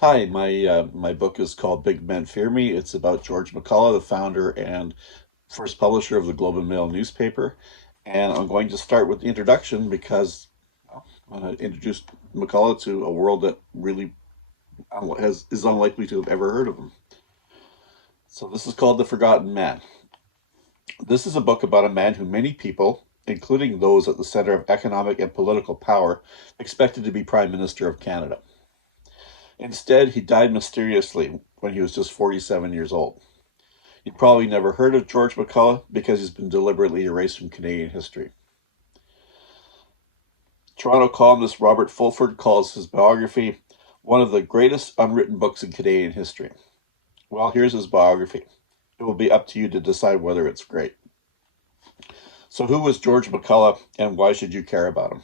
Hi, my book is called Big Men Fear Me. It's about George McCullough, the founder and first publisher of the Globe and Mail newspaper. And I'm going to start with the introduction because I want to introduce McCullough to a world that really is unlikely to have ever heard of him. So this is called The Forgotten Man. This is a book about a man who many people, including those at the center of economic and political power, expected to be Prime Minister of Canada. Instead, he died mysteriously when he was just 47 years old. You probably never heard of George McCullough because he's been deliberately erased from Canadian history. Toronto columnist Robert Fulford calls his biography one of the greatest unwritten books in Canadian history. Well, here's his biography. It will be up to you to decide whether it's great. So, who was George McCullough and why should you care about him?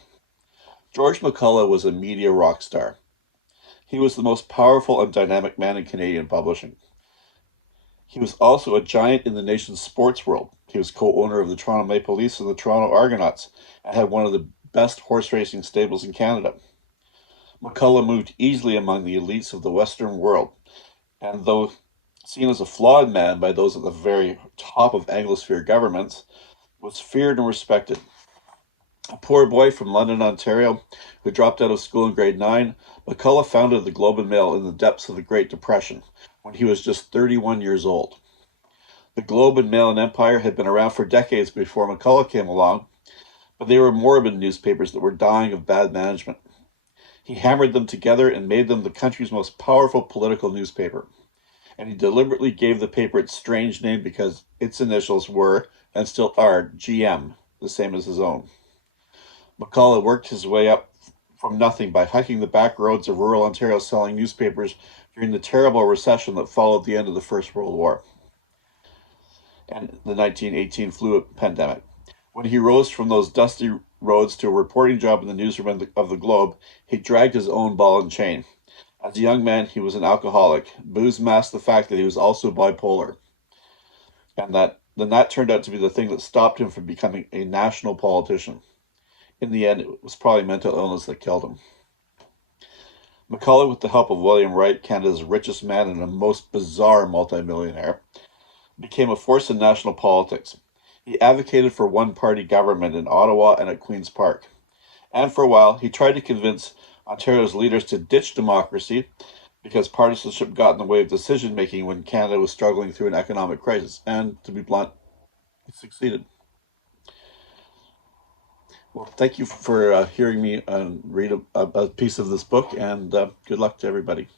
George McCullough was a media rock star. He was the most powerful and dynamic man in Canadian publishing. He was also a giant in the nation's sports world. He was co-owner of the Toronto Maple Leafs and the Toronto Argonauts and had one of the best horse racing stables in Canada. McCullough moved easily among the elites of the Western world, and though seen as a flawed man by those at the very top of Anglosphere governments, was feared and respected. A poor boy from London, Ontario, who dropped out of school in grade 9, McCullough founded the Globe and Mail in the depths of the Great Depression when he was just 31 years old. The Globe and Mail and Empire had been around for decades before McCullough came along, but they were moribund newspapers that were dying of bad management. He hammered them together and made them the country's most powerful political newspaper. And he deliberately gave the paper its strange name because its initials were, and still are, GM, the same as his own. McCullough worked his way up from nothing by hiking the back roads of rural Ontario selling newspapers during the terrible recession that followed the end of the First World War and the 1918 flu pandemic. When he rose from those dusty roads to a reporting job in the newsroom of the Globe, he dragged his own ball and chain. As a young man, he was an alcoholic. Booze masked the fact that he was also bipolar, and that turned out to be the thing that stopped him from becoming a national politician. In the end, it was probably mental illness that killed him. McCullough, with the help of William Wright, Canada's richest man and a most bizarre multimillionaire, became a force in national politics. He advocated for one-party government in Ottawa and at Queen's Park. And for a while, he tried to convince Ontario's leaders to ditch democracy because partisanship got in the way of decision-making when Canada was struggling through an economic crisis. And to be blunt, he succeeded. Well, thank you for hearing me read a piece of this book, and good luck to everybody.